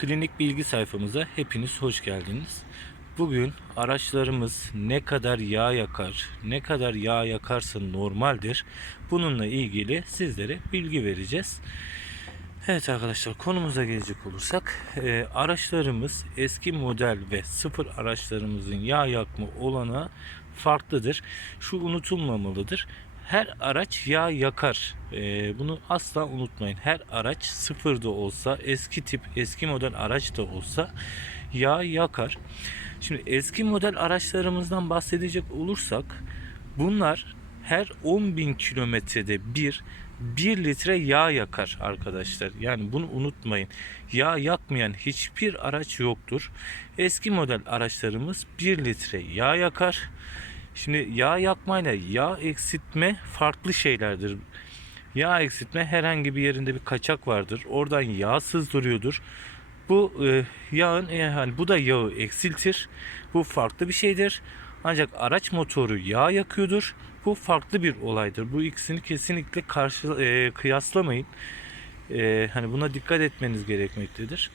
Klinik bilgi sayfamıza hepiniz hoş geldiniz. Bugün araçlarımız ne kadar yağ yakar, ne kadar yağ yakarsa normaldir. Bununla ilgili sizlere bilgi vereceğiz. Evet arkadaşlar konumuza gelecek olursak e, araçlarımız eski model ve sıfır araçlarımızın yağ yakma olanağı farklıdır. Şu unutulmamalıdır. Her araç yağ yakar. E, bunu asla unutmayın. Her araç sıfır da olsa eski tip eski model araç da olsa yağ yakar. Şimdi eski model araçlarımızdan bahsedecek olursak bunlar her 10.000 kilometrede bir 1 litre yağ yakar arkadaşlar. Yani bunu unutmayın. Yağ yakmayan hiçbir araç yoktur. Eski model araçlarımız 1 litre yağ yakar. Şimdi yağ yakmayla yağ eksiltme farklı şeylerdir. Yağ eksiltme herhangi bir yerinde bir kaçak vardır. Oradan yağ sızdırıyordur. Bu e, yağın e, yani bu da yağı eksiltir. Bu farklı bir şeydir. Ancak araç motoru yağ yakıyordur. Bu farklı bir olaydır. Bu ikisini kesinlikle karşı e, kıyaslamayın. E, hani buna dikkat etmeniz gerekmektedir.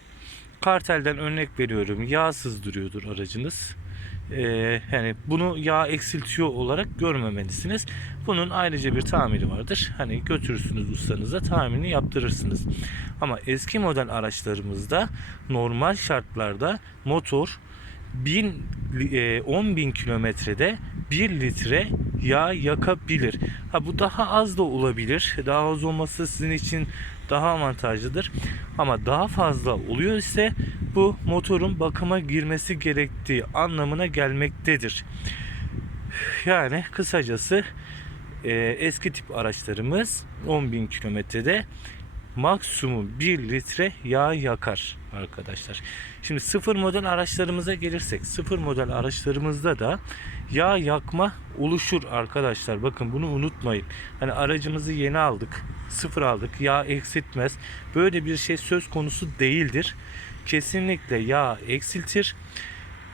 Kartelden örnek veriyorum. Yağ sızdırıyordur aracınız. E, yani bunu yağ eksiltiyor olarak görmemelisiniz. Bunun ayrıca bir tamiri vardır. Hani götürürsünüz ustanıza tamirini yaptırırsınız. Ama eski model araçlarımızda normal şartlarda motor 1000 e, 10 bin kilometrede 1 litre yağ yakabilir. Ha bu daha az da olabilir. Daha az olması sizin için daha avantajlıdır. Ama daha fazla oluyor ise bu motorun bakıma girmesi gerektiği anlamına gelmektedir. Yani kısacası e, eski tip araçlarımız 10.000 kilometrede maksimum 1 litre yağ yakar arkadaşlar. Şimdi sıfır model araçlarımıza gelirsek sıfır model araçlarımızda da yağ yakma oluşur arkadaşlar. Bakın bunu unutmayın. Hani aracımızı yeni aldık. Sıfır aldık. Yağ eksiltmez. Böyle bir şey söz konusu değildir. Kesinlikle yağ eksiltir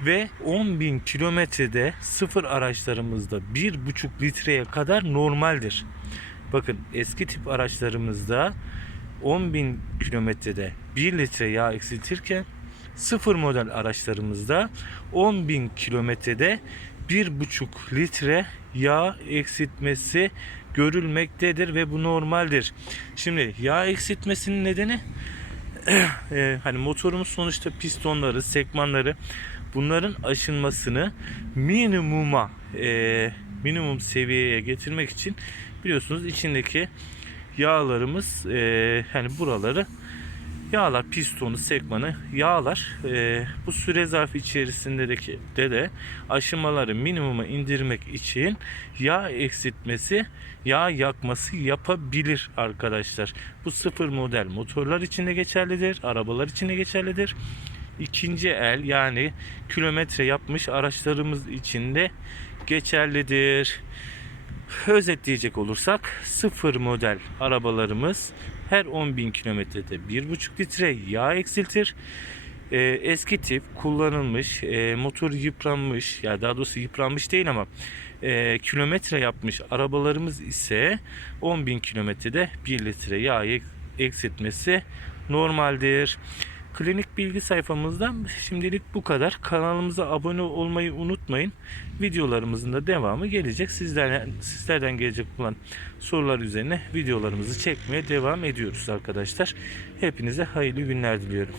ve 10.000 kilometrede sıfır araçlarımızda 1,5 litreye kadar normaldir. Bakın eski tip araçlarımızda 10.000 kilometrede 1 litre yağ eksiltirken sıfır model araçlarımızda 10.000 kilometrede 1,5 litre yağ eksiltmesi görülmektedir ve bu normaldir. Şimdi yağ eksiltmesinin nedeni e, hani motorumuz sonuçta pistonları, sekmanları bunların aşınmasını minimuma e, minimum seviyeye getirmek için biliyorsunuz içindeki yağlarımız e, hani buraları yağlar pistonu sekmanı yağlar. E, bu süre zarfı içerisindeki de de aşımaları minimuma indirmek için yağ eksiltmesi yağ yakması yapabilir arkadaşlar. Bu sıfır model motorlar için de geçerlidir arabalar için de geçerlidir. İkinci el yani kilometre yapmış araçlarımız için de geçerlidir. Özetleyecek olursak sıfır model arabalarımız her 10.000 kilometrede 1,5 litre yağ eksiltir. Ee, eski tip kullanılmış, e, motor yıpranmış, ya daha doğrusu yıpranmış değil ama e, kilometre yapmış arabalarımız ise 10.000 kilometrede 1 litre yağ eksiltmesi normaldir. Klinik bilgi sayfamızdan şimdilik bu kadar. Kanalımıza abone olmayı unutmayın. Videolarımızın da devamı gelecek. Sizlerden, sizlerden gelecek olan sorular üzerine videolarımızı çekmeye devam ediyoruz arkadaşlar. Hepinize hayırlı günler diliyorum.